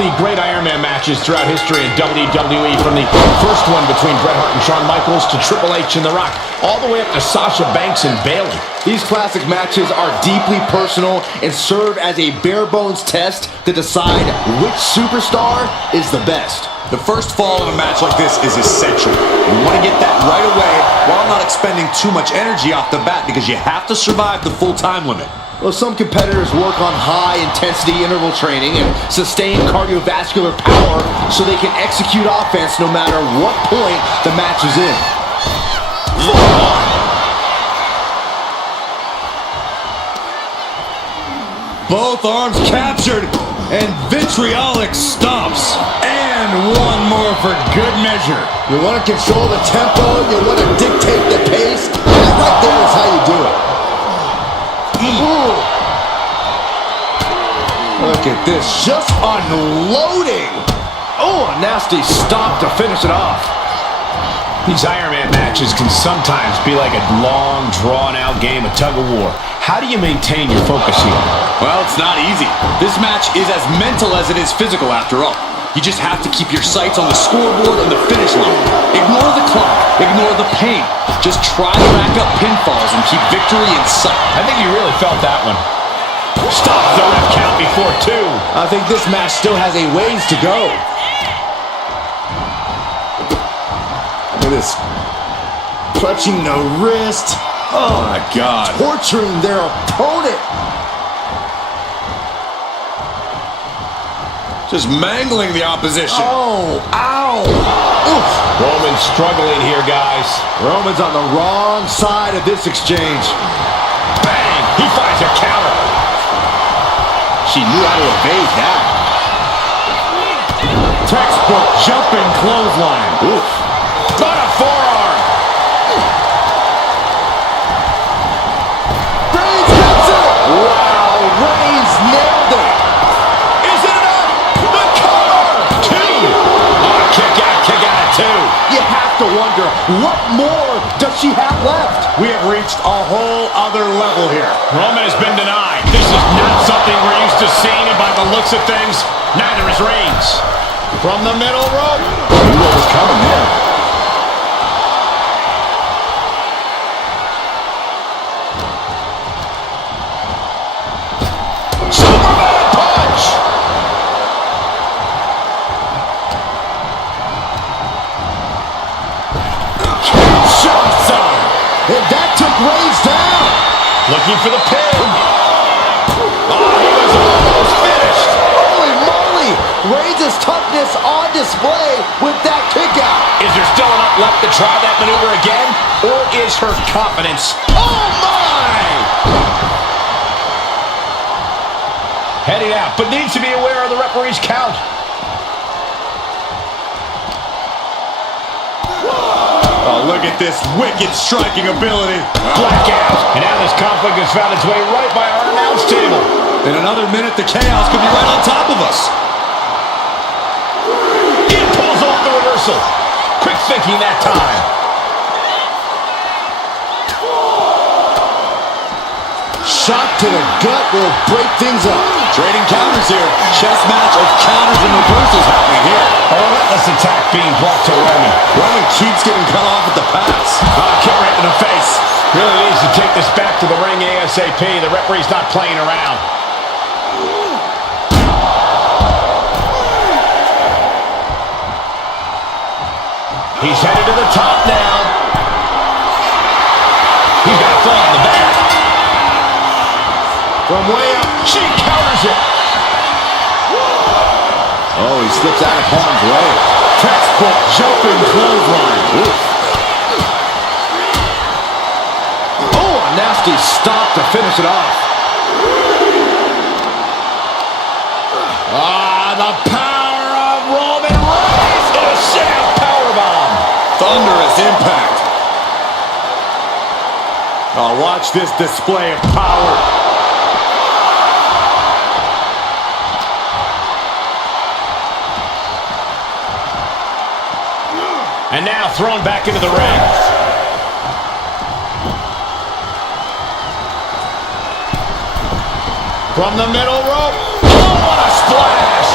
the great Iron Man matches throughout history in WWE, from the first one between Bret Hart and Shawn Michaels to Triple H and The Rock, all the way up to Sasha Banks and Bayley. These classic matches are deeply personal and serve as a bare-bones test to decide which superstar is the best. The first fall of a match like this is essential. You want to get that right away while not expending too much energy off the bat, because you have to survive the full time limit. Well, some competitors work on high-intensity interval training and sustained cardiovascular power so they can execute offense no matter what point the match is in. Both arms captured, and vitriolic stomps. And one more for good measure. You want to control the tempo, you want to dictate the pace, and that right there is how you do it. Ooh. Look at this, just unloading. Oh, a nasty stop to finish it off. These Iron Man matches can sometimes be like a long, drawn-out game of tug-of-war. How do you maintain your focus here? Well, it's not easy. This match is as mental as it is physical, after all. You just have to keep your sights on the scoreboard and the finish line. Ignore the clock, ignore the pain. Just try to rack up pinfalls and keep victory in sight. I think you really felt that one. Stop the ref count before 2. I think this match still has a ways to go. Look at this. Clutching the wrist. Oh my God. Torturing their opponent. Just mangling the opposition. Oh, ow. Oof. Roman's struggling here, guys. Roman's on the wrong side of this exchange. Bang! He finds a counter. She knew how to evade that. Textbook jumping clothesline. Oof. Got a forearm. Reigns gets it. Wow, Reigns nailed it. Is it enough? The cover. 2. Oh, kick out at 2. You have to wonder, what more does she have left? We have reached a whole other level here. Roman has been denied. This is not something we're used to seeing, and by the looks of things, neither is Reigns. From the middle rope. Knew what was coming there. Superman punch. Johnson. And that took Reigns down. Looking for the pin. Oh, he was almost finished. Holy moly. Reigns' toughness on display with that kick out. Is there still enough left to try that maneuver again? Or is her confidence? Oh my! Heading out, but needs to be aware of the referee's count. Oh, look at this wicked striking ability. Blackout. And now this conflict has found its way right by our announce table. In another minute, the chaos could be right on top of us. He pulls off the reversal. Quick thinking that time. Shot to the gut will break things up. Trading counters here. Chess match of counters and reversals happening here. A relentless attack being brought to Roman. Roman keeps getting cut off at the pass. Kick right in the face. Really needs to take this back to the ring ASAP. The referee's not playing around. He's headed to the top now. He's got a foot on the back. From way up, she counters it. Oh, he slips out of harm's way. Textbook jumping clothesline. Oof. Oh, a nasty stop to finish it off. The power of Roman Reigns in a sit-out powerbomb. Thunderous impact. Oh, watch this display of power. And now thrown back into the ring. From the middle rope. Oh, what a splash!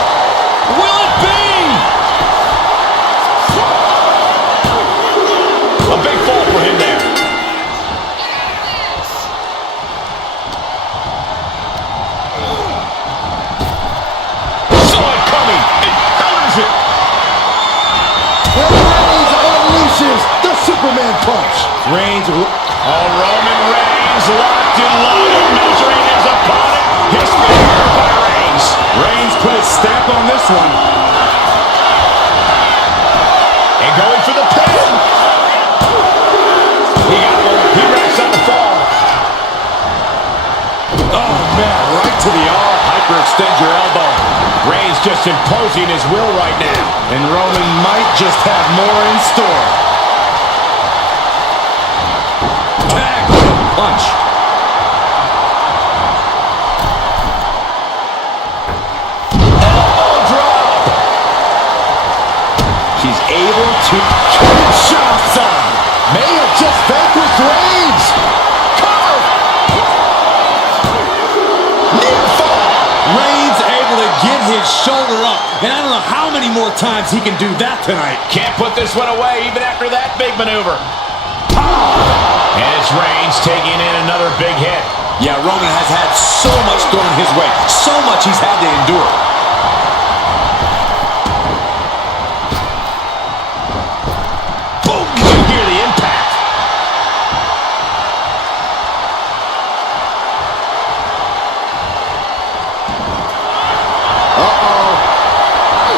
punch. Reigns. Oh, Roman Reigns locked and loaded, measuring his opponent. His finger by Reigns. Reigns put his stamp on this one. And going for the pin. He got one. He racks up the fall. Oh, man, right to the arm. Hyperextend your elbow. Reigns just imposing his will right now. And Roman might just have more in store. Tag with a punch. Elbow drop. She's able to Kinshasa. May have just vanquished Reigns. Cover. Near fall. Reigns able to get his shoulder up. And I don't know how many more times he can do that tonight. Can't put this one away even after that big maneuver. And it's Reigns taking in another big hit. Yeah, Roman has had so much thrown his way. So much he's had to endure. Boom! Did you hear the impact?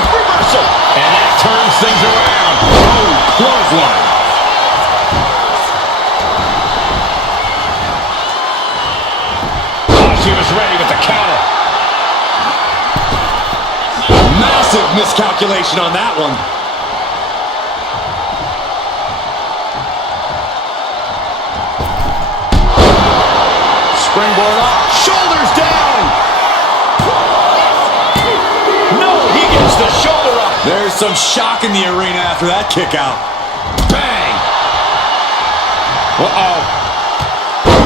Reversal. And that turns things around. Oh, clothesline. Oh, she was ready with the counter. Massive miscalculation on that one. Springboard up. Shoulders down. No, he gets the shoulder up. There's some shock in the arena after that kick out. Bang. Uh-oh.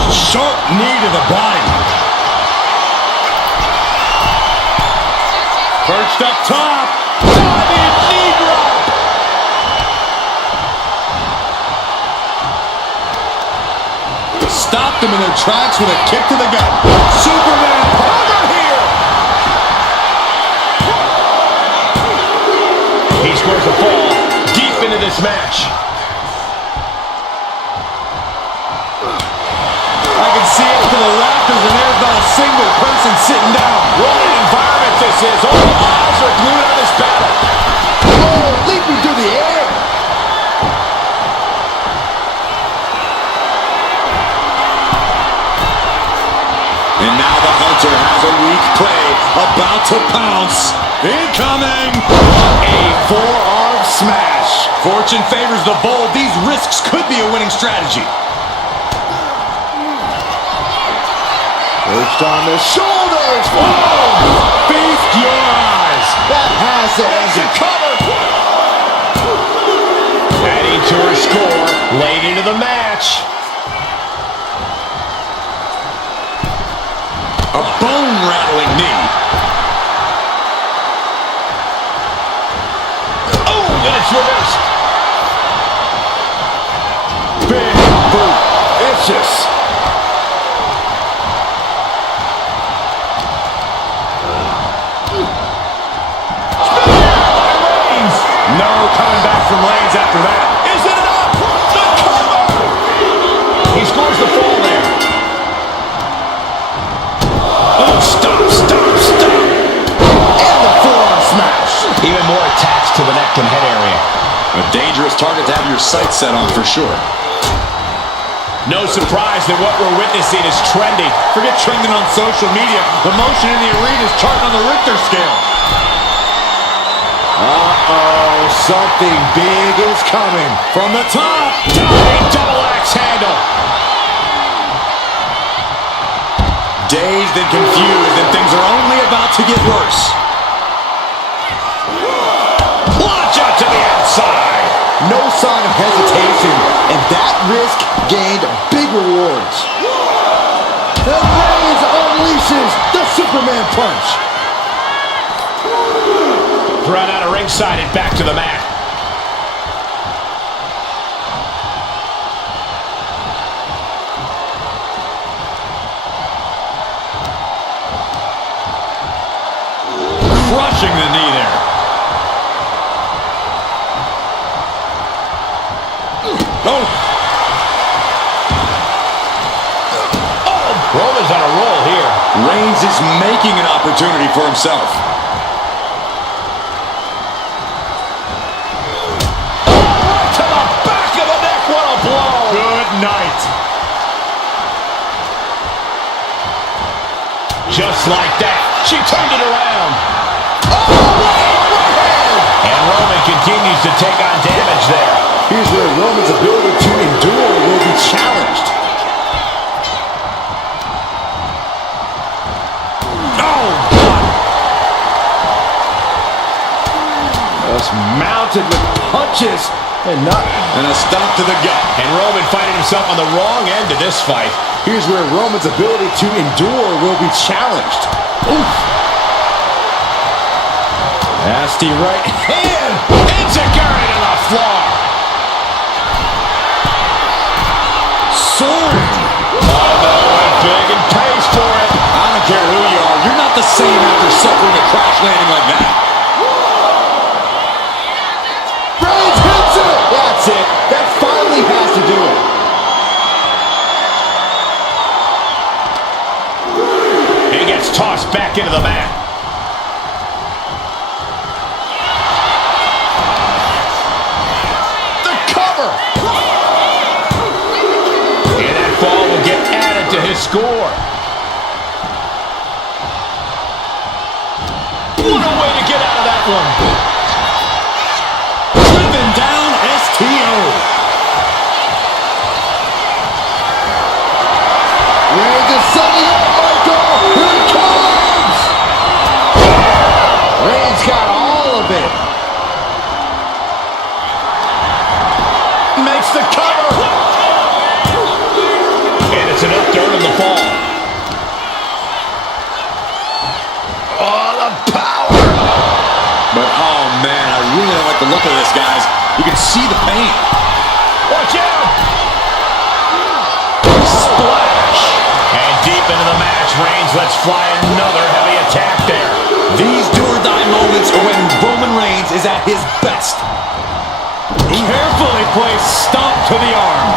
Sharp knee to the body. Perched up top. Diving knee drop. Stopped them in their tracks with a kick to the gut. Superman Over here. He scores a fall deep into this match. I can see it to the rafters, and there's not a single person sitting down. What an environment this is. All the eyes are glued on this battle. Oh, leaping through the air. And now the Hunter has a weak prey about to pounce. Incoming! A forearm smash. Fortune favors the bold. These risks could be a winning strategy. Perched on the shoulders. Whoa! Feast your eyes. That has to end it. Cover. Adding to her score late into the match. A bone-rattling knee. Oh, and it's reversed. Big boot. Vicious. No coming back from Reigns after that. Is it enough? The cover. He scores the fall there. Oh, stop. And the forearm smash. Even more attacks to the neck and head area. A dangerous target to have your sights set on for sure. No surprise that what we're witnessing is trending. Forget trending on social media. The motion in the arena is charting on the Richter scale. Uh-oh, something big is coming. From the top. Diving double axe handle. Dazed and confused, and things are only about to get worse. Launch out to the outside. No sign of hesitation, and that risk gained big rewards. And Reigns unleashes the Superman punch. Run out of ringside and back to the mat. Crushing the knee there. Oh, Reigns is making an opportunity for himself. To the back of the neck, what a blow! Good night. Just like that, she turned it around. And Roman continues to take on damage there. Here's where Roman's ability to endure will be challenged. Oh, Just mounted with punches and not. And a stomp to the gut. and Roman finding himself on the wrong end of this fight. Here's where Roman's ability to endure will be challenged. Oof. Nasty right hand. Enziguri to the floor. Sword. Oh, went big and pays for it. I don't care who you are. You're not the same after suffering a crash landing like that. Reigns hits it. That's it. That finally has to do it. He gets tossed back into the mat. The cover. And that fall will get added to his score. What a way to get out of that one. Driven down STO. Reigns is setting up, Michael. Here he comes. Reigns got all of it. Makes the cover. And it's enough to earn him the fall. Oh, the power. But oh man, I really don't like the look of this, guys. You can see the pain. Watch out. Splash. And deep into the match, Reigns lets fly another heavy attack there. These do-or-die moments are when Roman Reigns is at his best. Carefully placed stomp to the arm.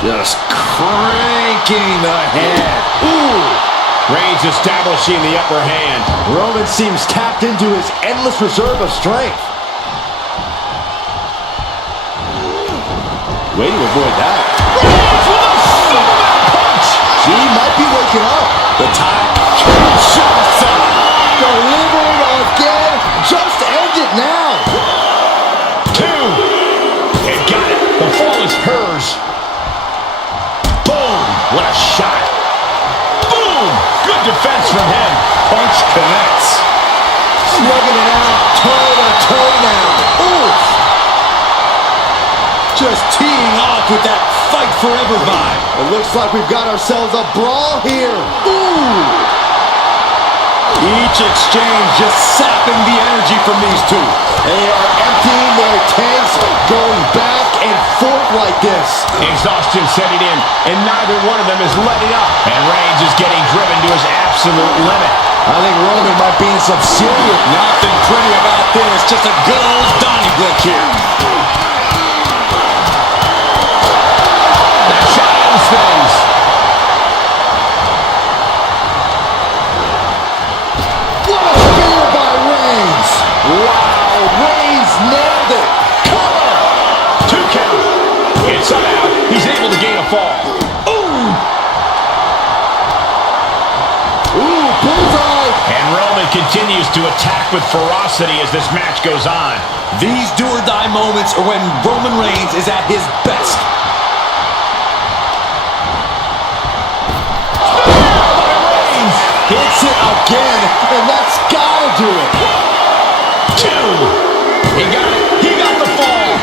Just cranking the head. Ooh. Reigns establishing the upper hand. Roman seems tapped into his endless reserve of strength. Way to avoid that. Reigns with a Superman punch. She might be waking up. The time. Delivering again. Just end it now. 2. And got it. The fall is hers. Boom. What a shot. Boom. Good defense from him. Punch connects. Slugging it out. Toe to toe now. Oof. Just teeing off with that fight forever vibe. It looks like we've got ourselves a brawl here. Ooh. Each exchange just sapping the energy from these two. They are emptying their tanks, going back and forth like this. Exhaustion setting in, and neither one of them is letting up. And Reigns is getting driven to his absolute limit. I think Roman might be in some serious. Nothing pretty about this. Just a good old Donnybrook here. That shot ends things. What a spear by Reigns. Wow, Reigns nailed it. Cover. 2 count. Inside out. He's able to gain a fall. Ooh. Ooh, bullseye. And Roman continues to attack with ferocity as this match goes on. These do-or-die moments are when Roman Reigns is at his best. Hits it again, and that's gotta do it. 2. He got it. He got the fall.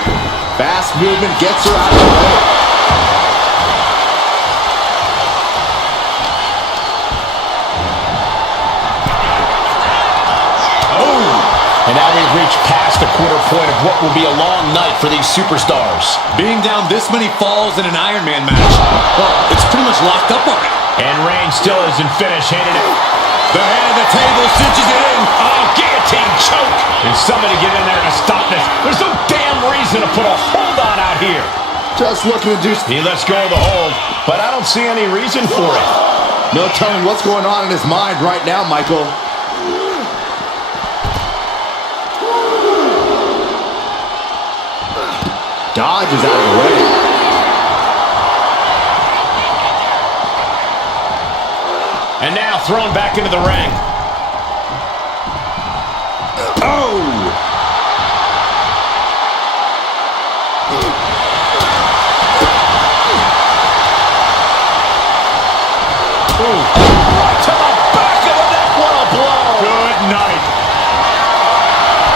Fast movement gets her out of the way. Oh. And now we've reached past the quarter point of what will be a long night for these superstars. Being down this many falls in an Iron Man match, well, it's pretty much locked up already. And Reigns still isn't finished, handing it. The head of the table cinches it in. Oh, guillotine choke. And somebody get in there to stop this. There's no damn reason to put a hold on out here. Just looking to do... He lets go of the hold, but I don't see any reason for it. No telling what's going on in his mind right now, Michael. Dodges out of the way. And now thrown back into the ring. Oh! Right to the back of the neck. What a blow. Good night.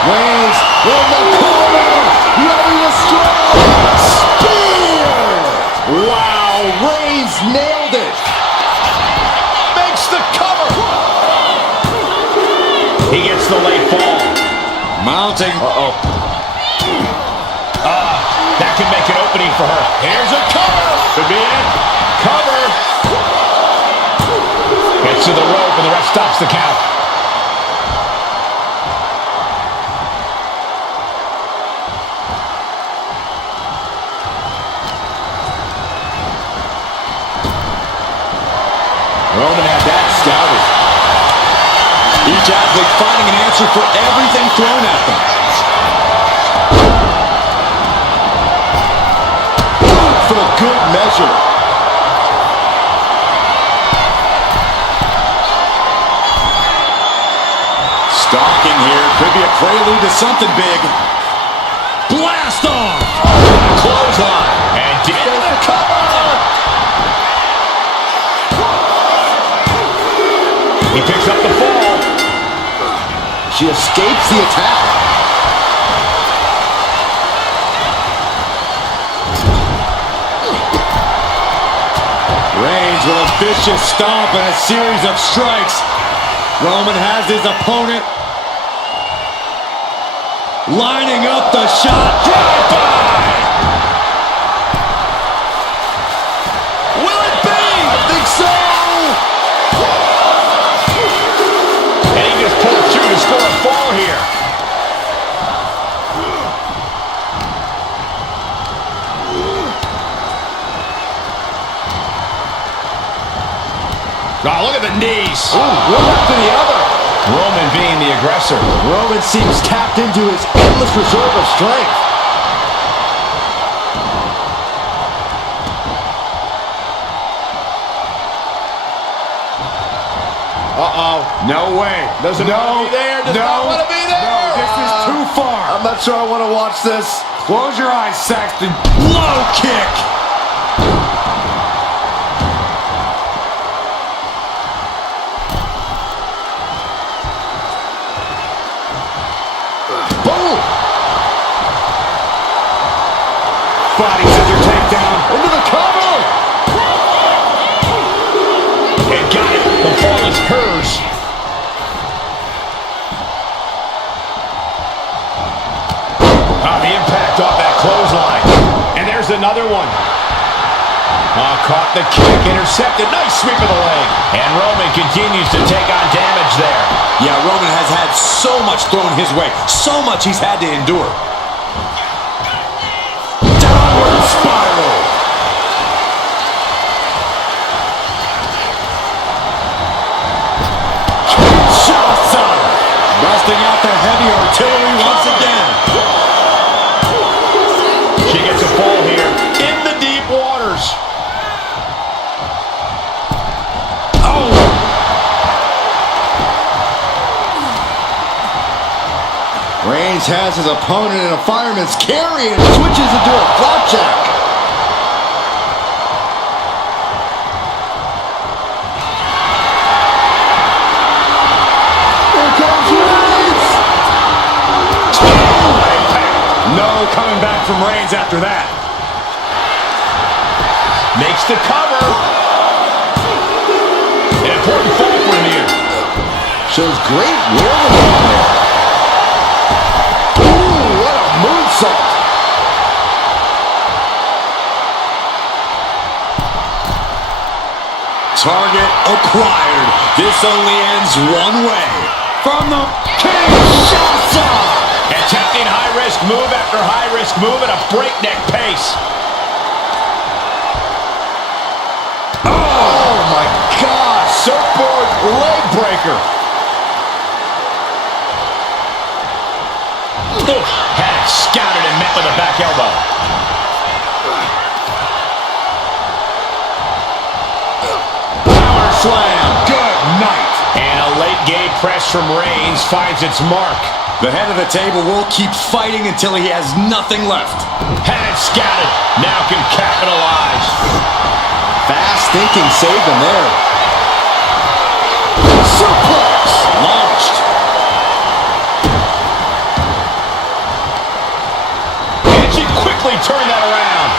Reigns in the corner. Ready to strike. Spear! Wow, Reigns nailed it. Makes the cover. He gets the late fall. Mounting. Uh-oh. That can make an opening for her. Here's a cover. Could be it. Cover. Gets to the rope and the ref stops the count. Roman had that scouted. Each athlete finding an answer for everything thrown at them. For a good measure. Stalking here. Could be a prelude to something big. Blast off! Clothesline. And into the cover. He picks up the fall. She escapes the attack. Reigns with a vicious stomp and a series of strikes. Roman has his opponent lining up the shot. Drive-by! Will it be? I think so. And he just pulled through to score a fall here. Oh, look at the knees. Ooh, one after the other. Roman being the aggressor. Roman seems tapped into his endless reserve of strength. Uh-oh. No way. Doesn't want to be there. Does not want to be there. No, this is too far. I'm not sure I want to watch this. Close your eyes, Saxton. Low kick. Boom. Body scissor takedown. Into the cover. And got it. The fall is hers. The impact off that clothesline. And there's another one. Caught the kick, intercepted. Nice sweep of the leg. And Roman continues to take on damage there. Yeah, Roman has had so much thrown his way. So much he's had to endure. Downward spiral. Kinshasa. Busting out the heavy artillery once again. She gets a fall here in the deep waters. Reigns has his opponent in a fireman's carry and switches into a flapjack. Here comes Reigns. No coming back from Reigns after that. Makes the cover. An important fall for him here. Shows great wherewithal there. What a moonsault! Target acquired. This only ends one way. From the Kinshasa! Attempting high-risk move after high-risk move at a breakneck pace. Oh my God! Surfboard leg breaker. Had it scouted and met with a back elbow. Power slam. Good night. And a late-game press from Reigns finds its mark. The head of the table will keep fighting until he has nothing left. Had it scouted. Now can capitalize. Fast thinking saved him there. Suplex. Launched. And she quickly turned that around.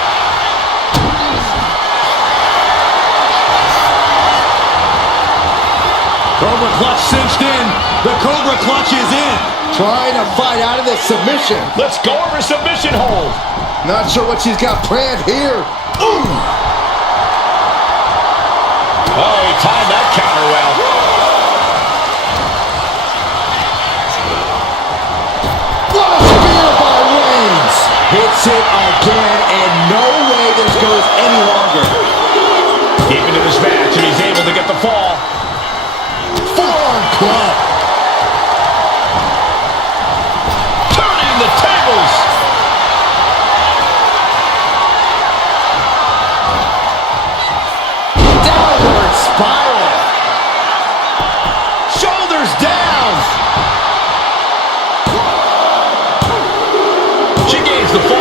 Cobra clutch cinched in. The Cobra clutch is in. Trying to fight out of this submission. Let's go over submission hold. Not sure what she's got planned here. Ooh. Oh, he timed that counter well. What a spear by Reigns. Hits it again, and no way this goes any longer. Deep into this match, and he's able to get the fall. Forearm club. Turning the tables. Downward spiral. Shoulders down. She gains the fall.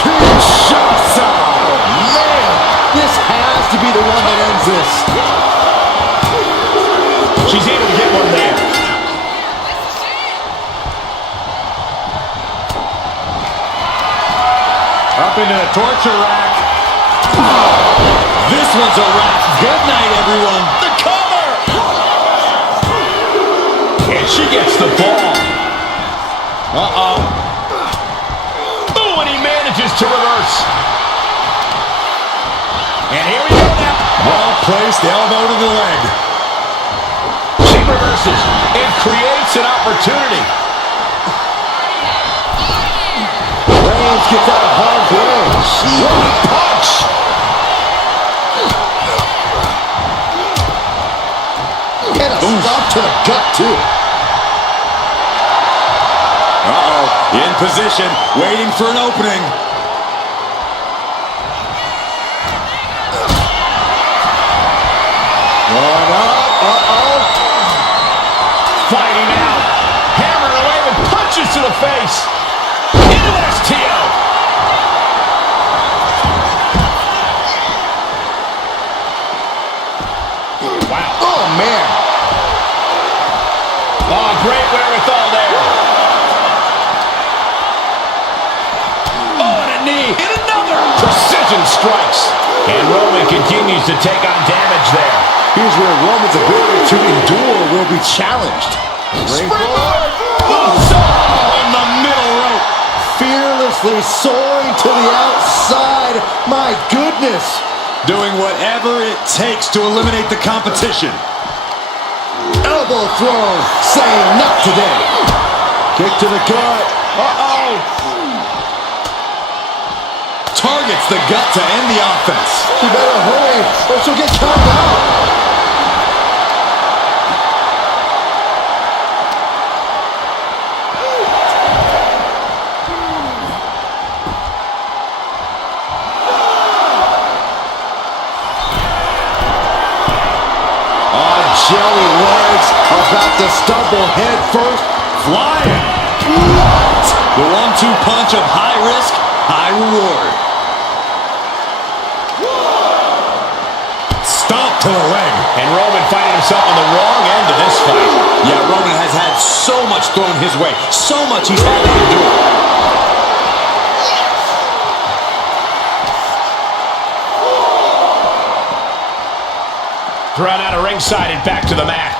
Kinshasa. Man, this has to be the one that ends this. She's able to get one there. Up into the torture rack. This one's a wrap. Good night, everyone. The cover. And she gets the ball. Uh-oh. Ooh, and he manages to reverse. And here we go now. Well-placed elbow to the leg. She reverses and creates an opportunity. Reigns gets out of harm's way. What a punch! And a stop to the gut, too. Uh-oh. In position, waiting for an opening. One up. Uh-oh. Fighting out. Hammering away with punches to the face. Into an STO. Wow. Oh, man. Oh, great wherewithal there. Oh, and a knee. And another. Precision strikes. And Roman continues to take on damage there. Here's where Roman's ability to endure will be challenged. Springboard. Oh, in the middle rope. Fearlessly soaring to the outside. My goodness. Doing whatever it takes to eliminate the competition. Elbow throw. Saying not today. Kick to the gut. Uh-oh. Targets the gut to end the offense. She better hurry or she'll get counted out. Jelly legs about to stumble head first. Flying. What? The 1-2 punch of high risk, high reward. Stomp to the leg. And Roman finding himself on the wrong end of this fight. Yeah, Roman has had so much thrown his way. So much he's had to endure. Thrown out of ringside and back to the mat.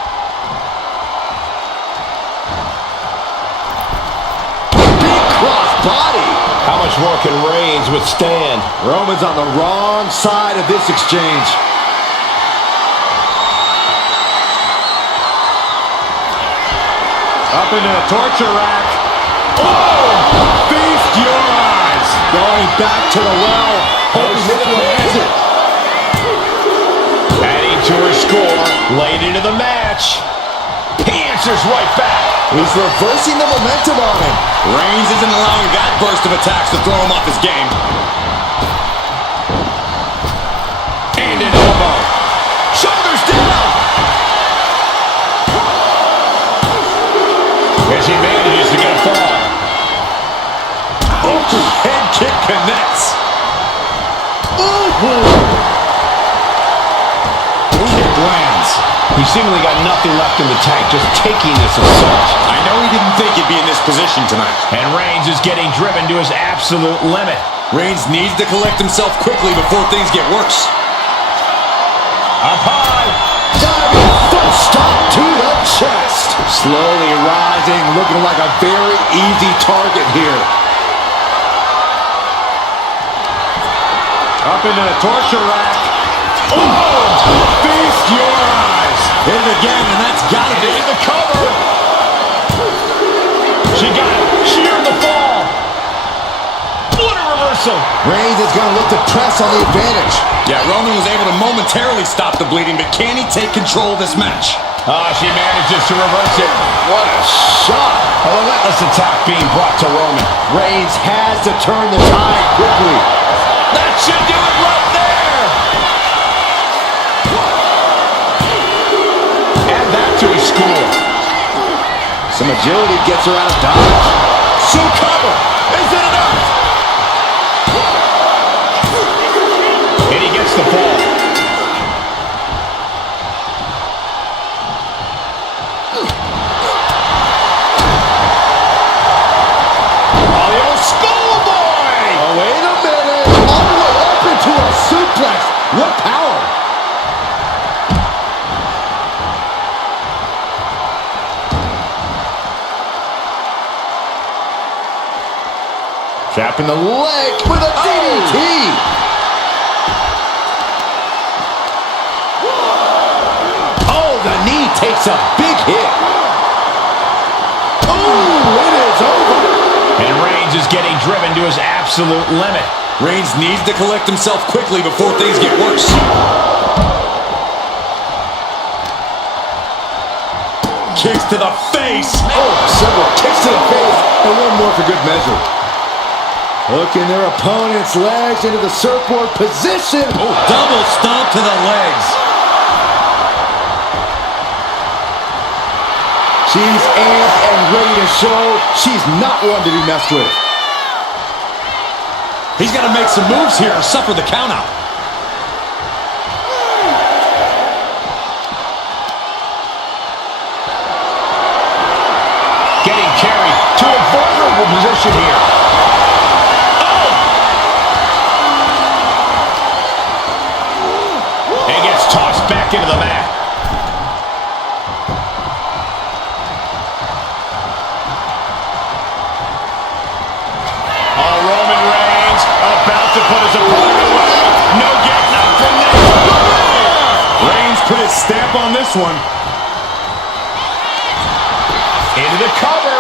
can Reigns withstand? Roman's on the wrong side of this exchange. Up into the torture rack. Oh! Feast your eyes. Going back to the well. Hoping this one ends it. Adding to her score, late into the match. He answers right back. He's reversing the momentum on him. Reigns isn't allowing that burst of attacks to throw him off his game. And an elbow. Shoulders down. As he manages to get a fall. Oh, head kick connects. Kick lands. He seemingly got nothing left in the tank, just taking this assault. I know he didn't think he'd be in this position tonight. And Reigns is getting driven to his absolute limit. Reigns needs to collect himself quickly before things get worse. Up high. Diving foot stop to the chest. Slowly rising, looking like a very easy target here. Up into the torture rack. Oh! Feast your eyes. Hit it again, and that's got to be the cover. She got it. She earned the fall. What a reversal. Reigns is going to look to press on the advantage. Yeah, Roman was able to momentarily stop the bleeding, but can he take control of this match? She manages to reverse it. What a shot. A relentless attack being brought to Roman. Reigns has to turn the tide quickly. That should do it right there. Add that to his score. Some agility gets her out of dodge. She'll cover. Is it enough? And he gets the fall. Oh, the old schoolboy. Oh, wait a minute. All the way up into a suplex. What power. Trapping the leg with a DDT. Oh, the knee takes a big hit. Oh, it is over. And Reigns is getting driven to his absolute limit. Reigns needs to collect himself quickly before things get worse. Kicks to the face. Oh, several kicks to the face, and one more for good measure. Hooking their opponent's legs into the surfboard position. Oh, double stomp to the legs. She's amped and ready to show she's not one to be messed with. He's got to make some moves here or suffer the countout. Getting carried to a vulnerable position here. Oh! And gets tossed back into the mat. Oh, Roman Reigns about to put his opponent away. No getting up from this. Reigns put his stamp on this one. Into the cover.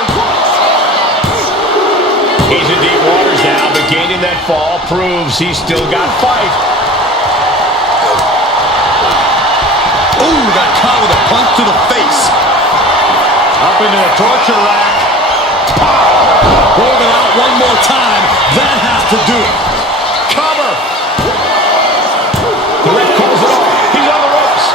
He's in deep waters now, but gaining that fall proves he's still got fight. Ooh, got caught with a punch to the face. Up into the torture rack. Hold it out one more time. That has to do it. Cover. The ref calls it off. He's on the ropes.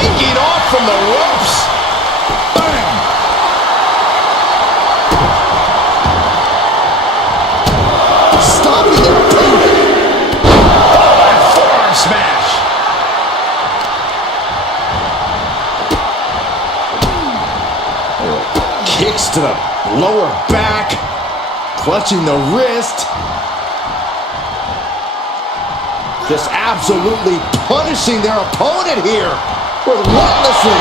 Taking off from the ropes. Bam. Stopping the opponent. Oh, and forearm smash. Kicks to the lower back. Clutching the wrist. Just absolutely punishing their opponent here. Relentlessly.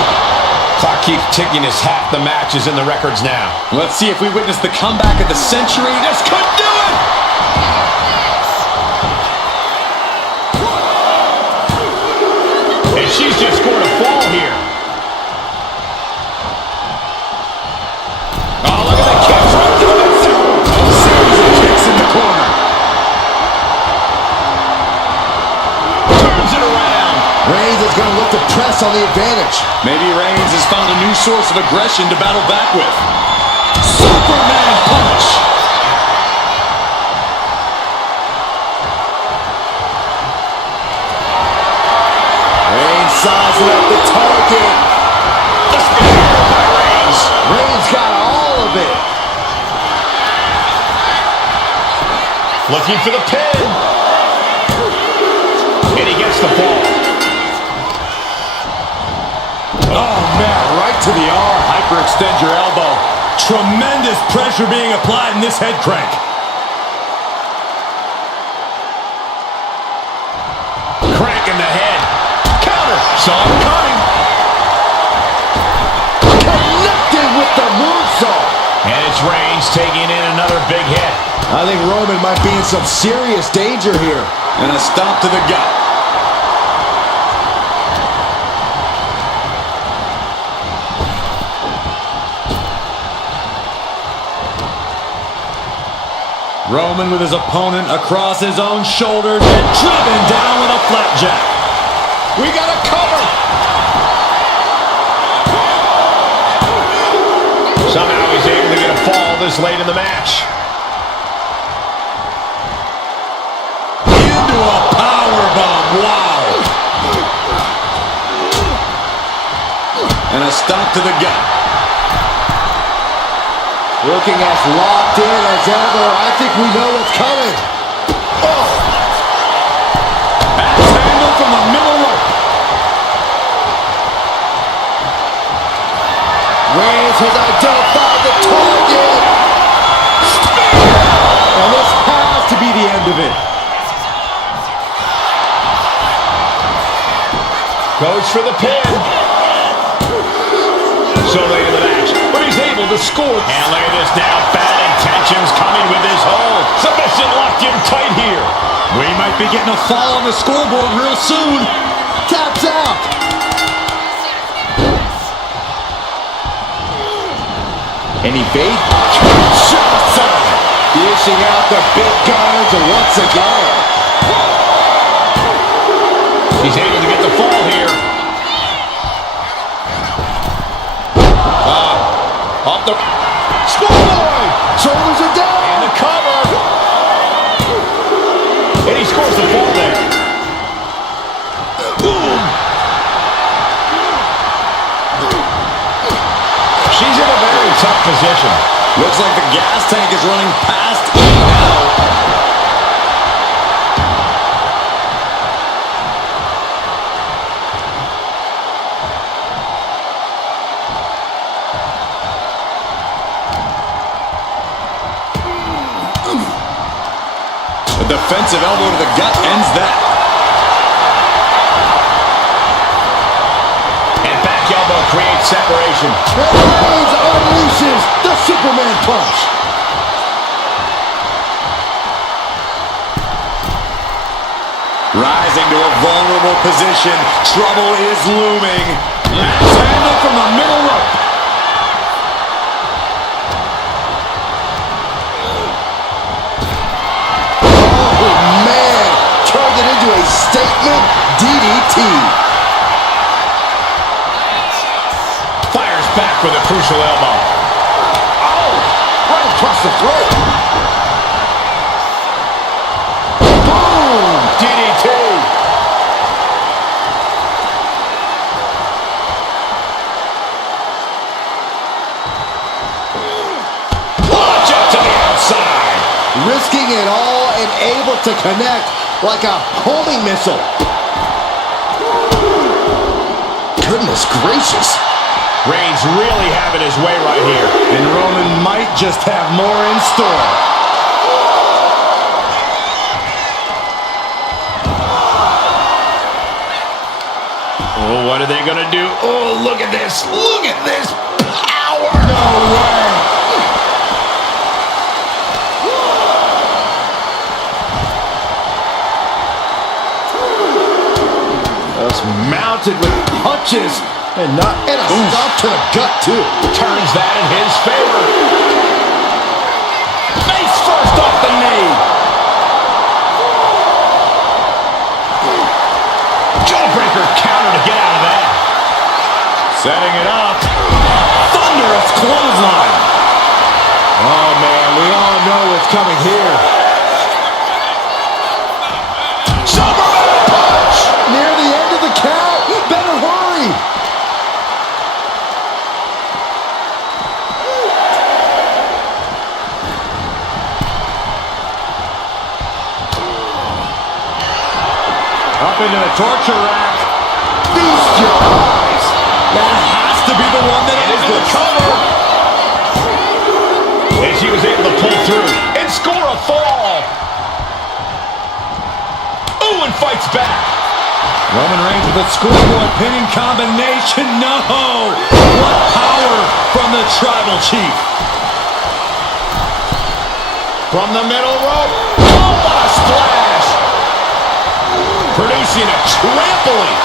Clock keeps ticking as half the match is in the records now. Let's see if we witness the comeback of the century. This could do it! And she's just scored a fall here. Oh, look at the kicks right to the midsection. Series of kicks in the corner. Turns it around. Reigns is going to look to press on the advantage. Maybe Reigns has found a new source of aggression to battle back with. Superman punch. Reigns sizing up the target. The spear by Reigns. Reigns got all of it. Looking for the pin. And he gets the fall. Oh, man, right to the arm. Hyperextend your elbow. Tremendous pressure being applied in this head crank. Crank in the head. Counter. Saw it coming. Connected with the moonsault. And it's Reigns taking in another big hit. I think Roman might be in some serious danger here. And a stop to the gut. Roman with his opponent across his own shoulders and driven down with a flapjack. We got a cover. Somehow he's able to get a fall this late in the match. Into a powerbomb. Wow. And a stop to the gut. Looking as locked in as ever. I think we know what's coming. Oh! Axe handle from the middle rope. Reigns has identified the target. And this has to be the end of it. Goes for the pin. So late in the match, but he's able to score. And look at this now. Bad intentions coming with this hold. Submission locked in tight here. We might be getting a fall on the scoreboard real soon. Taps out. Any bait? Shots out. Dishing out the big guns once again. He's able to get the fall here. Off the schoolboy. Shoulders are down. And the cover. And he scores the fall there. Boom. She's in a very tough position. Looks like the gas tank is running past E now. A defensive elbow to the gut ends that. And back elbow creates separation. Reigns unleashes the Superman punch. Rising to a vulnerable position. Trouble is looming. Axe handle from the middle rope. A statement DDT. Fires back with a crucial elbow. Oh! Right across the throat. Boom! DDT. Launch up to the outside. Risking it all and able to connect like a homing missile. Goodness gracious. Reigns really having his way right here. And Roman might just have more in store. Oh, what are they going to do? Oh, look at this. Look at this power. No way. Just mounted with punches and a stop to the gut, too. Turns that in his favor. Face first off the knee. Jawbreaker counter to get out of that. Setting it up. Thunderous clothesline. Oh, man, we all know what's coming here. Superman punch. Near the end of the count. Better hurry. Up into the torture rack. Feast your eyes. That has to be the one that is Into the cover. And she was able to pull through and score a fall. Ooh, and fights back. Roman Reigns with a scoreboard pinning combination. No! What power from the Tribal Chief. From the middle rope. Oh, what a splash. Producing a trampling.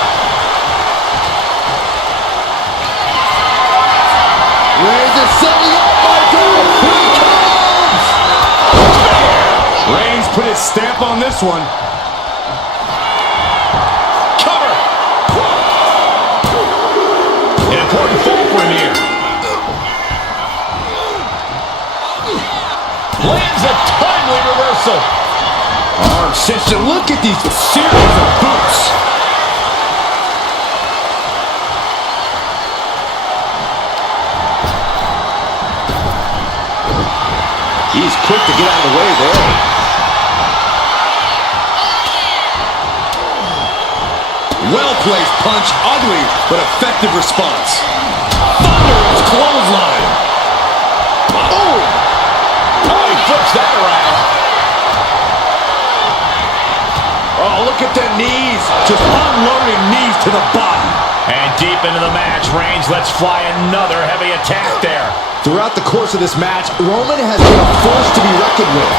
Reigns is setting up, Michael. Here he comes. Reigns put his stamp on this one. Cover. An important fall for him here. Lands a timely reversal. Arm cinched. Look at these series of boots. He's quick to get out of the way there. Well-placed punch. Ugly, but effective response. Thunderous clothesline. Oh, he flips that around. Oh, look at the knees. Just unloading knees to the body. And deep into the match, Reigns lets fly another heavy attack there. Throughout the course of this match, Roman has been a force to be reckoned with.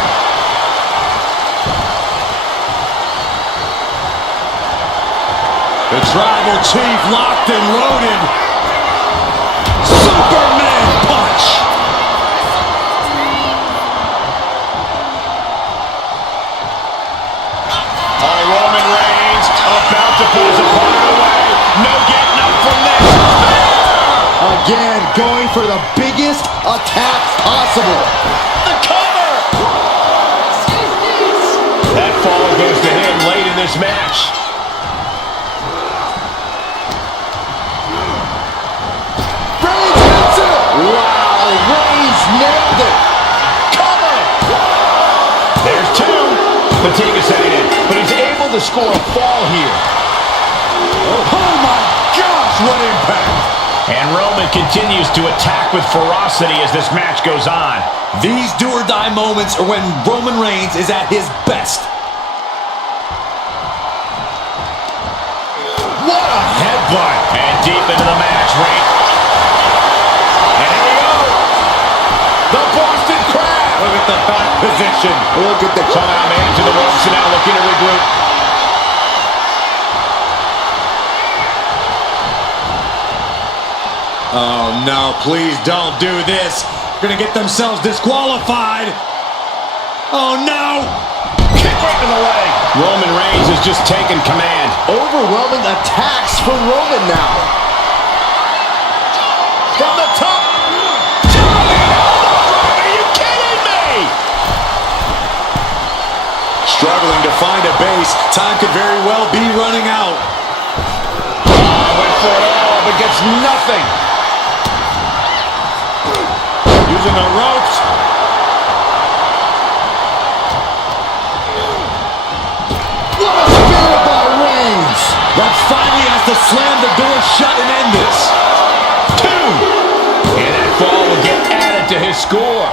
The Tribal Chief locked and loaded. Superman punch. Oh, Roman Reigns about to put his opponent away. No getting up from this. Again, going for the biggest attack possible. The cover. That fall goes to him late in this match. Reigns hits it. Wow, Reigns nailed it. Cover. There's two. Fatigue setting in, but he's able to score a fall here. Oh my gosh, what impact. And Roman continues to attack with ferocity as this match goes on. These do-or-die moments are when Roman Reigns is at his best. What a headbutt. And deep into the match, Reigns. And here we go. The Boston Crab. Look at the back position. Look at the Somehow made it to the ropes and now looking to regroup. Oh no, please don't do this. They're gonna get themselves disqualified. Oh no! Kick right to the leg. Roman Reigns has just taken command. overwhelming attacks from Roman now. From the top. Are you kidding me? Struggling to find a base. Time could very well be running out. Went for it all, but gets nothing. Using the ropes. What a spear by Reigns. That finally has to slam the door shut and end this. 2. And that fall will get added to his score.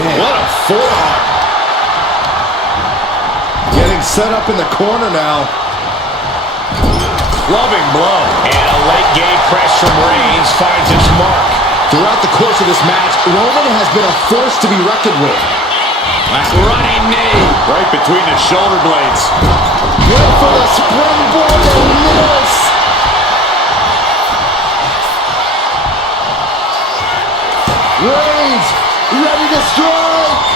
Man, what a forearm. Getting set up in the corner now. clubbing blow. And a late game press from Reigns finds its mark. Throughout the course of this match, Roman has been a force to be reckoned with. Nice running knee right between the shoulder blades. Good for the springboard and miss. Reigns ready to strike.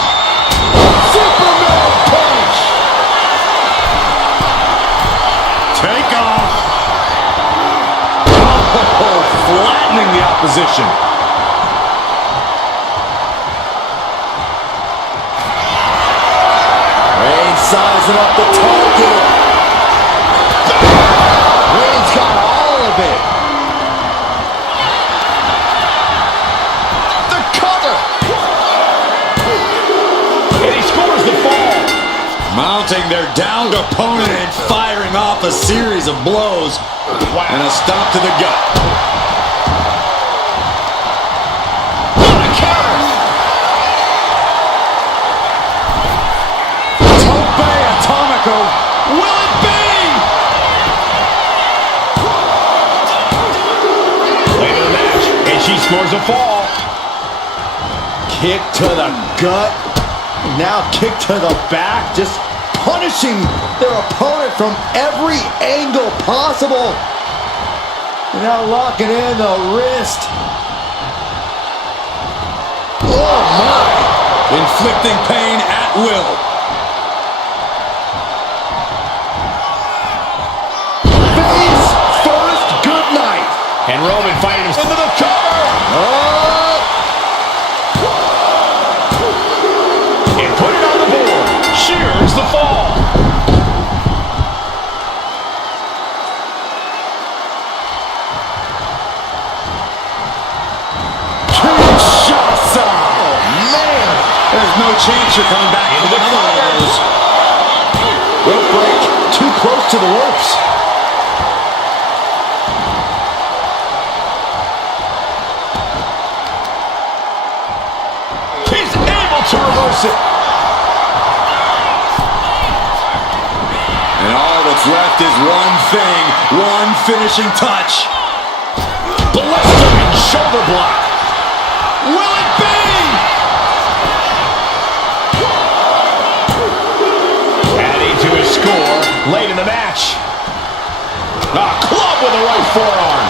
Superman punch. Take off. Oh, flattening the opposition. Reigns sizing up the target. Reigns got all of it. The cover. And he scores the fall. Mounting their downed opponent and firing off a series of blows. Wow. And a stomp to the gut. What a counter. Tope Atomico. Will it be? Late in the match, and she scores a fall. Kick to the gut. Now kick to the back. Just punishing their opponent from every angle possible. And now locking in the wrist. Oh my! Inflicting pain at will. Face first, good night. And Roman fighting him into the cover. Oh! And put it on the board. Shears the fall. Kinshasa! Oh man! There's no chance you're coming back Into from the another one of cover. those. Rope break. Too close to the ropes. He's able to reverse it. And all that's left is one thing, one finishing touch. Blistering shoulder block. Will it be? Adding to his score late in the match. A club with the right forearm.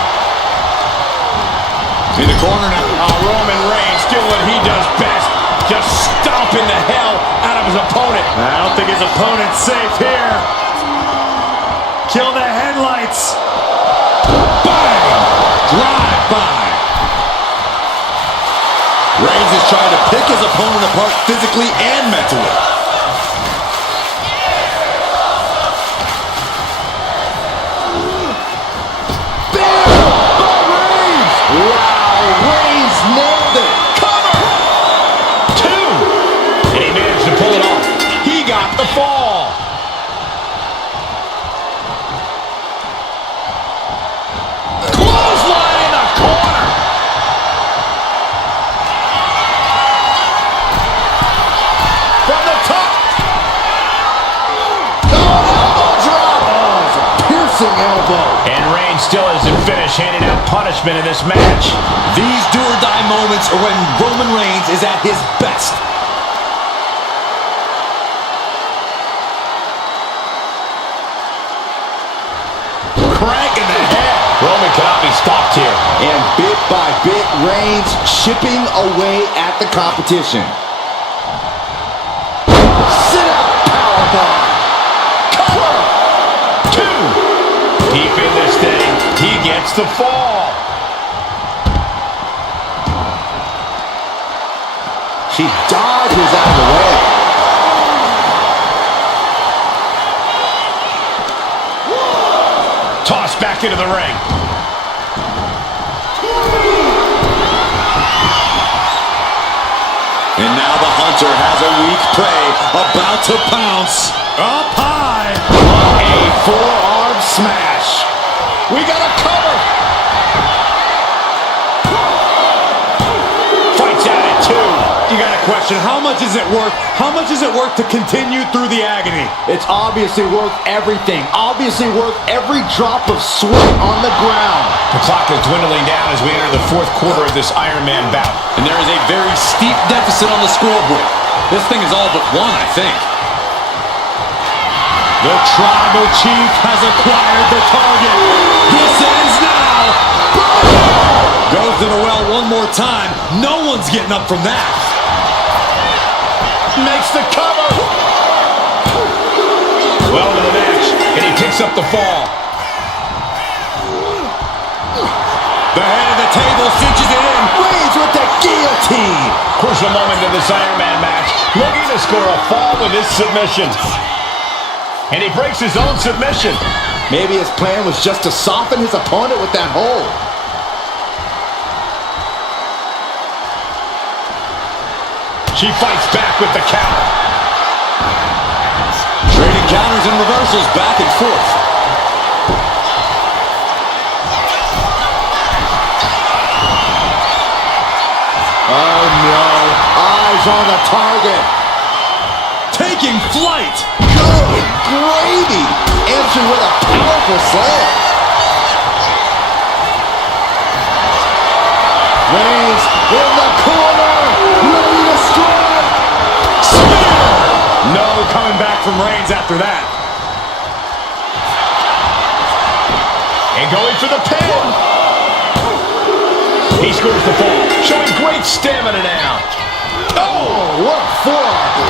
In the corner now. Roman Reigns doing what he does best. Just stomping the hell out of his opponent. I don't think his opponent's safe here. Kill the headlights. Bang! Drive by. Reigns is trying to pick his opponent apart physically and mentally. Wow, Reigns nailed it. Cover! Two! And he managed to pull it off. He got the fall. Clothesline in the corner. From the top. Elbow drop. Oh, it's a piercing elbow. And Reigns still isn't finished handing out punishment in this match. These do-or-die moments are when Roman Reigns is at his best. Crank in the head. Roman cannot be stopped here. And bit by bit, Reigns chipping away at the competition. Sit out powerbomb. Cover! Two! Deep in this thing, he gets the fall. She dodges out of the way. Tossed back into the ring. And now the Hunter has a weak prey about to pounce. Up high. A forearm smash. We got a cover. Fights out at two. You gotta question question. How much is it worth? How much is it worth to continue through the agony? It's obviously worth everything. Obviously worth every drop of sweat on the ground. The clock is dwindling down as we enter the fourth quarter of this Iron Man bout. And there is a very steep deficit on the scoreboard. This thing is all but won, I think. The Tribal Chief has acquired the target. This ends now. Goes to the well one more time. No one's getting up from that. Makes the cover. Well to the match, and he picks up the fall. The head of the table cinches it in. Reigns with the guillotine. Crucial moment in this Iron Man match. Looking to score a fall with his submission. And he breaks his own submission. Maybe his plan was just to soften his opponent with that hold. She fights back with the counter. Trading counters and reversals back and forth. Oh no, eyes on the target. Taking flight. Good gravy. Answering with a powerful slam. Reigns in the corner. Ready to strike. Spear. No coming back from Reigns after that. And going for the pin. He scores the fall, showing great stamina now. Oh, what a forearm.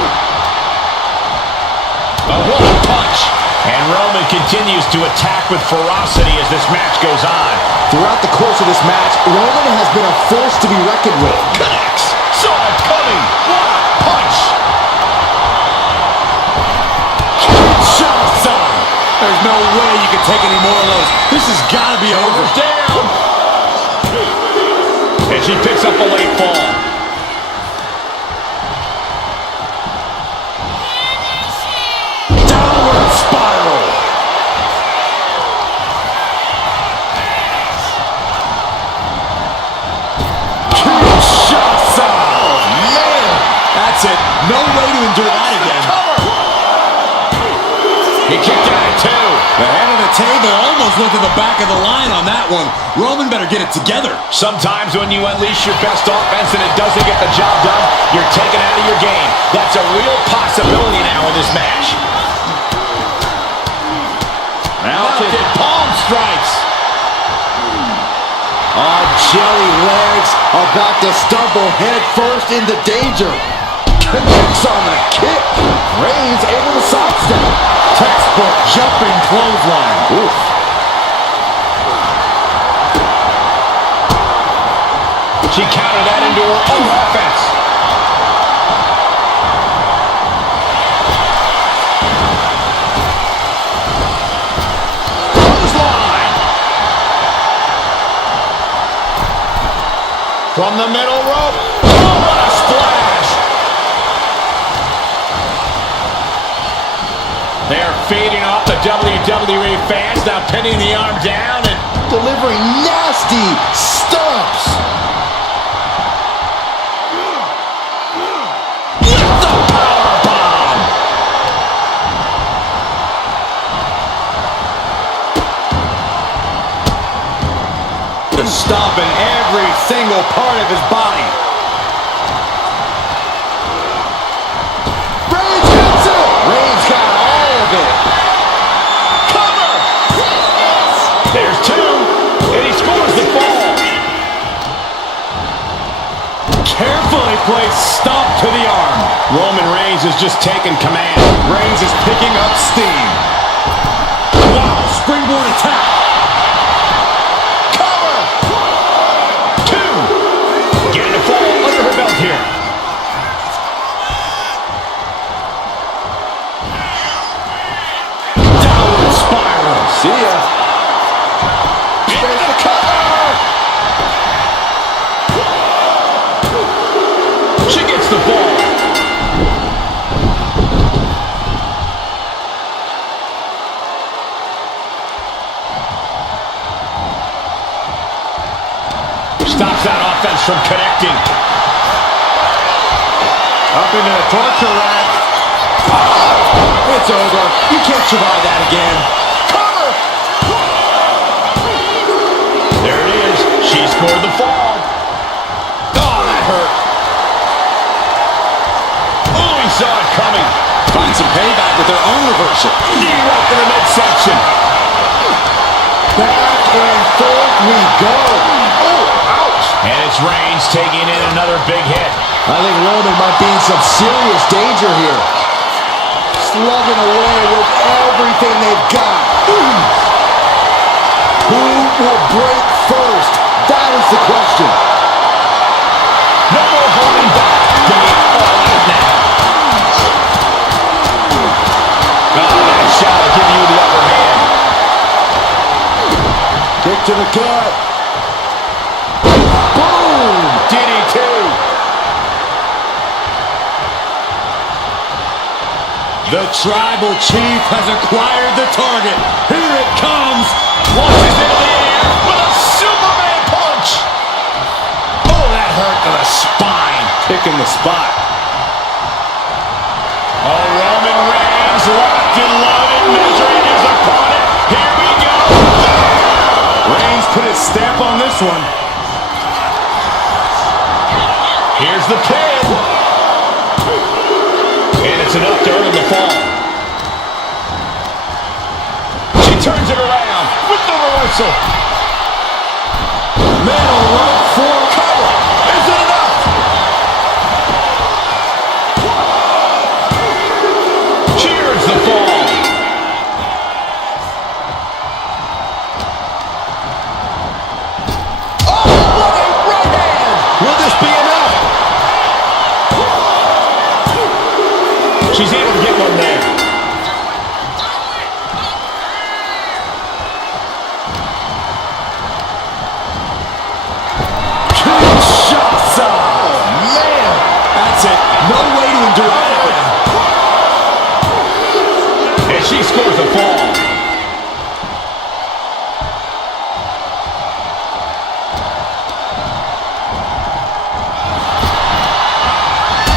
What a punch. And Roman continues to attack with ferocity as this match goes on. Throughout the course of this match, Roman has been a force to be reckoned with. Connects. Saw it coming. What a punch. Kinshasa. There's no way you can take any more of those. This has got to be over. Down. And she picks up a late fall. Downward spiral. Kinshasa. Oh, man. That's it. No way to endure that again. He kicked out at two. The head of the table almost went to the back of the line on that one. Roman better get it together. Sometimes when you unleash your best offense and it doesn't get the job done, you're taken out of your game. That's a real possibility now in this match. Mounted palm strikes. Oh, jelly legs about to stumble head first into danger. Connects on the kick. Reigns able to sidestep. Textbook jumping clothesline. Oof. She countered that into her own offense. Clothesline. From the middle rope. Oh, what a splash. They're feeding off the WWE fans, now pinning the arm down and Delivering nasty stumps. with the powerbomb. Stomping every single part of his body. Reigns hits it. Reigns got all of it. Cover. There's two, and he scores the fall. Carefully placed stomp to the arm. Roman Reigns is just taking command. Reigns is picking up steam. Wow, springboard attack. Cover. Two. Getting a fall under her belt here. Downward spiral. See ya. There's the cover. She gets the ball. Stops that offense from connecting. Up into the torture rack. It's over. You can't survive that again. Cover! There it is. She scored the fall. Oh, that hurt. Oh, he saw it coming. Find some payback with their own reversal. Knee right to the midsection. Back and forth we go. Oh, ouch. And it's Reigns taking in another big hit. I think Roman might be in some serious danger here. Slugging away with everything they've got. Who will break first? That is the question. No more holding back. Going all out now. Oh, that shot will give you the upper hand. Kick to the gut. Boom! DDT. The Tribal Chief has acquired the target. Here it comes. Launches into the air with a Superman punch. Oh, that hurt to the spine. Picking the spot. Oh, Roman Reigns locked and loaded, measuring his opponent. Here we go. Reigns put his stamp on this one. Here's the pin. And it's enough to earn the fall. She turns it around with the reversal. Middle rope for Cover. Is it enough? Cheers the fall. Oh, what a right hand! Will this be enough? She's able to get one there. Kinshasa! Man! That's it. No way to endure that. And she scores the fall.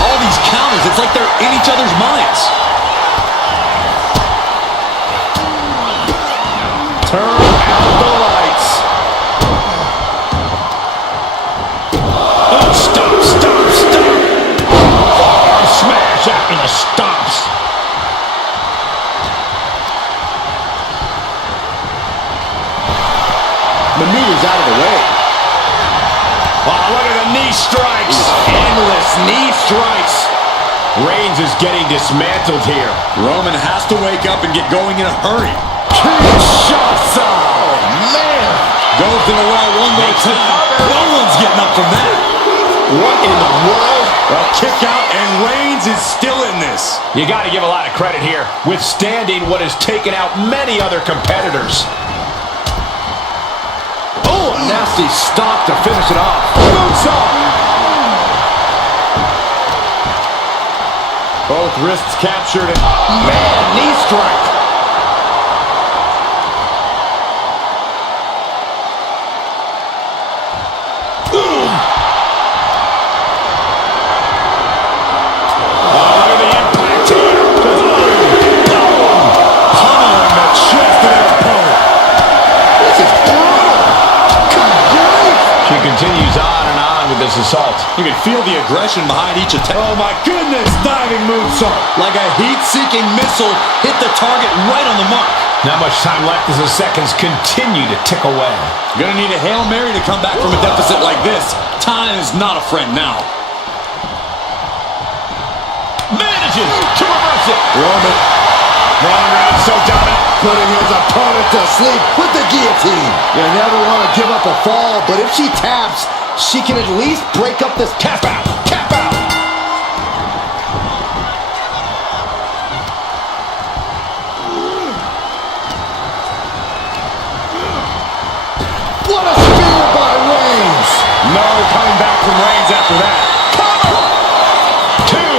All these counters, it's like they're in each other's minds. Turn out the lights. Oh, stop, stop, stop. Forearm smash after the stomps. Maneuvers out of the way. Oh, look at the knee strikes. Endless knee strikes. Reigns is getting dismantled here. Roman has to wake up and get going in a hurry. Kinshasa! Man! Goes to the well one more Makes the time. cover. No one's getting up from that. What in the world? A kick out, and Reigns is still in this. You got to give a lot of credit here, withstanding what has taken out many other competitors. Oh, a nasty stop to finish it off. Moonsault! Both wrists captured and Man, knee strike. look at the impact here. Pummeling the chest of their opponent. This is brutal. Good grief. She continues on and on with this assault. You can feel the aggression behind each attack. Oh my goodness, diving moonsault. Like a heat-seeking missile hit the target right on the mark. Not much time left as the seconds continue to tick away. Gonna need a Hail Mary to come back from a deficit like this. Time is not a friend now. Manages to reverse it. Roman Reigns so dominant. putting his opponent to sleep with the guillotine. You never want to give up a fall, but if she taps, she can at least break up this Tap out. Tap out. What a spear by Reigns! No coming back from Reigns after that. Two.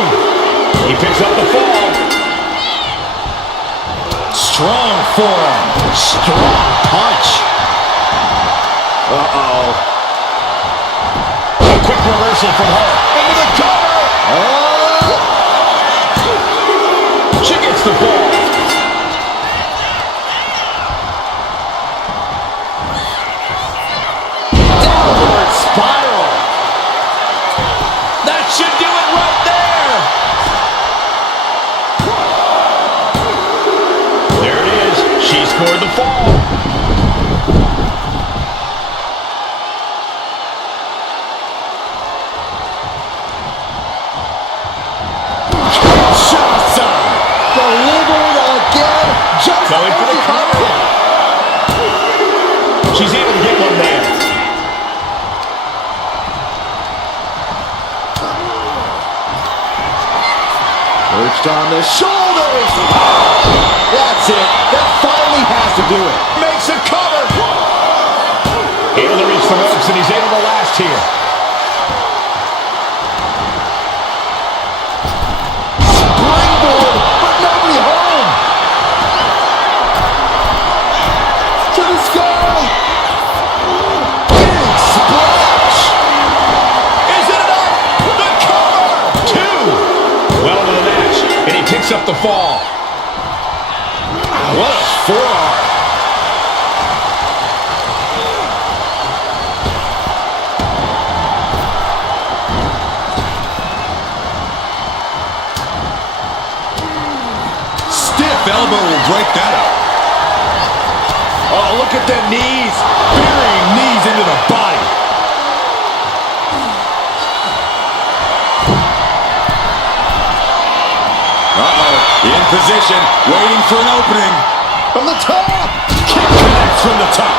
He picks up the fall. Strong forearm. Strong punch. Uh-oh. A quick reversal from her. Into the cover. Oh! She gets the ball. Downward spiral. That should do it right there. There it is. She scored the fall. Delivered again. Just Going for the cover. She's able to get one there. Perched on the shoulders. That's it. That finally has to do it. Makes a cover. Able to reach the ropes, and he's able to last here. Springboard, but nobody home. To the sky. Big splash. Is it enough? The cover. Two. Well into the match, and he picks up the fall. What a forearm. Stiff elbow will break that up. Oh, look at the knees. Burying knees into the body. Uh-oh. In position, waiting for an opening. From the top. Kick connects from the top.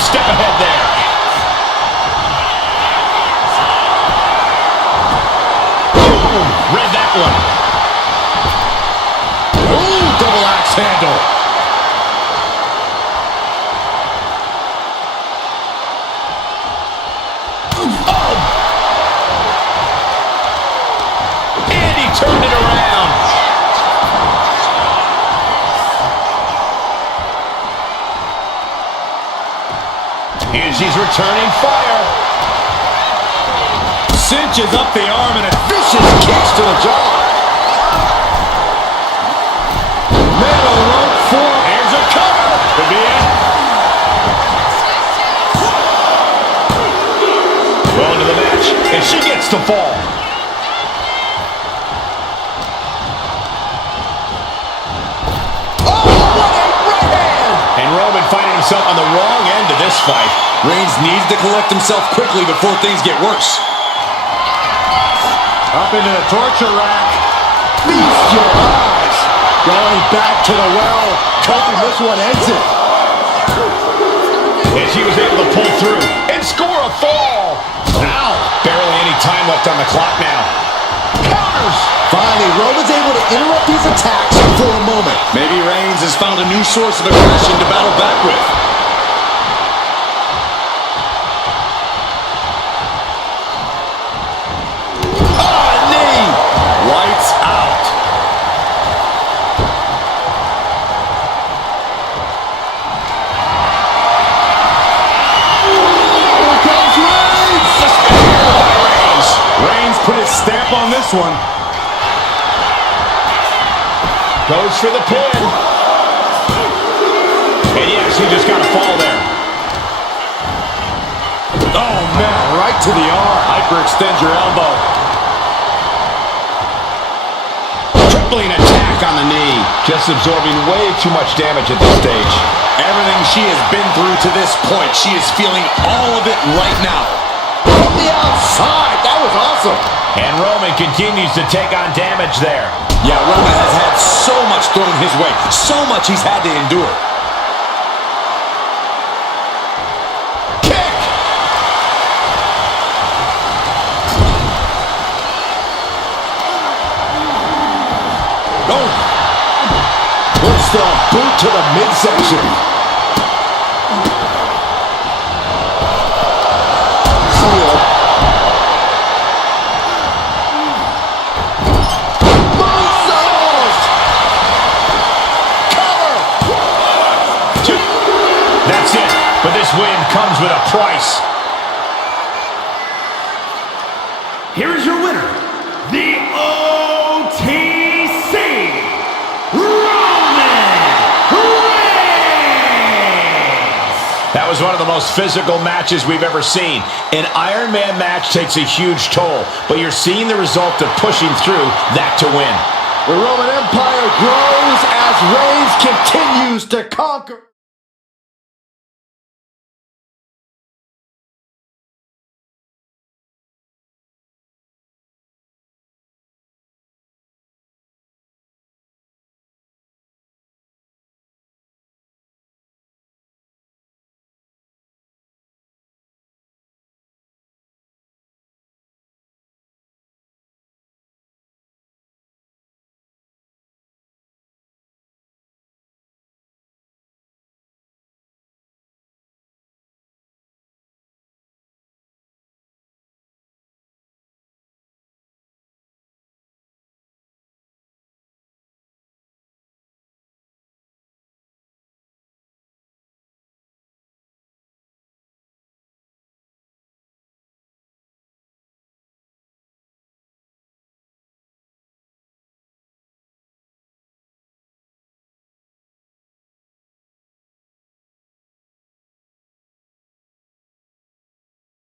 Step ahead there. Boom. Read that one. Ooh, double axe handle. And he turned it around. And she's returning fire. Cinches up the arm and a vicious kicks to the jaw. Metal rope for. Here's a cover. Could be it. Well into the match, and she gets the fall. Oh, what a right hand. And Roman finding himself on the wrong end of this fight. Reigns needs to collect himself quickly before things get worse. Up into the torture rack. Feast your eyes. Going back to the well. Hoping this one ends it. And she was able to pull through and score a fall. Ow! Barely any time left on the clock now. Counters! Finally, Roman's able to interrupt these attacks for a moment. Maybe Reigns has found a new source of aggression to battle back with. Ah, knee. Lights out. Here comes Reigns. The spear by Reigns. Reigns put his stamp on this one. Goes for the pin. And yes, he just got a fall there. Oh, man, right to the arm. Hyperextend your elbow. Tripling attack on the knee. Just absorbing way too much damage at this stage. Everything she has been through to this point, she is feeling all of it right now. From the outside. That was awesome. And Roman continues to take on damage there. Yeah, Roman has had so much thrown his way, so much he's had to endure. Kick! Oh. Puts the boot to the midsection. Seal. Moonsault! Cover! Two. That's it. But this win comes with a price. here is your winner, the OTC That was one of the most physical matches we've ever seen. An Iron Man match takes a huge toll, but you're seeing the result of pushing through that to win. The Roman Empire grows as Reigns continues to conquer.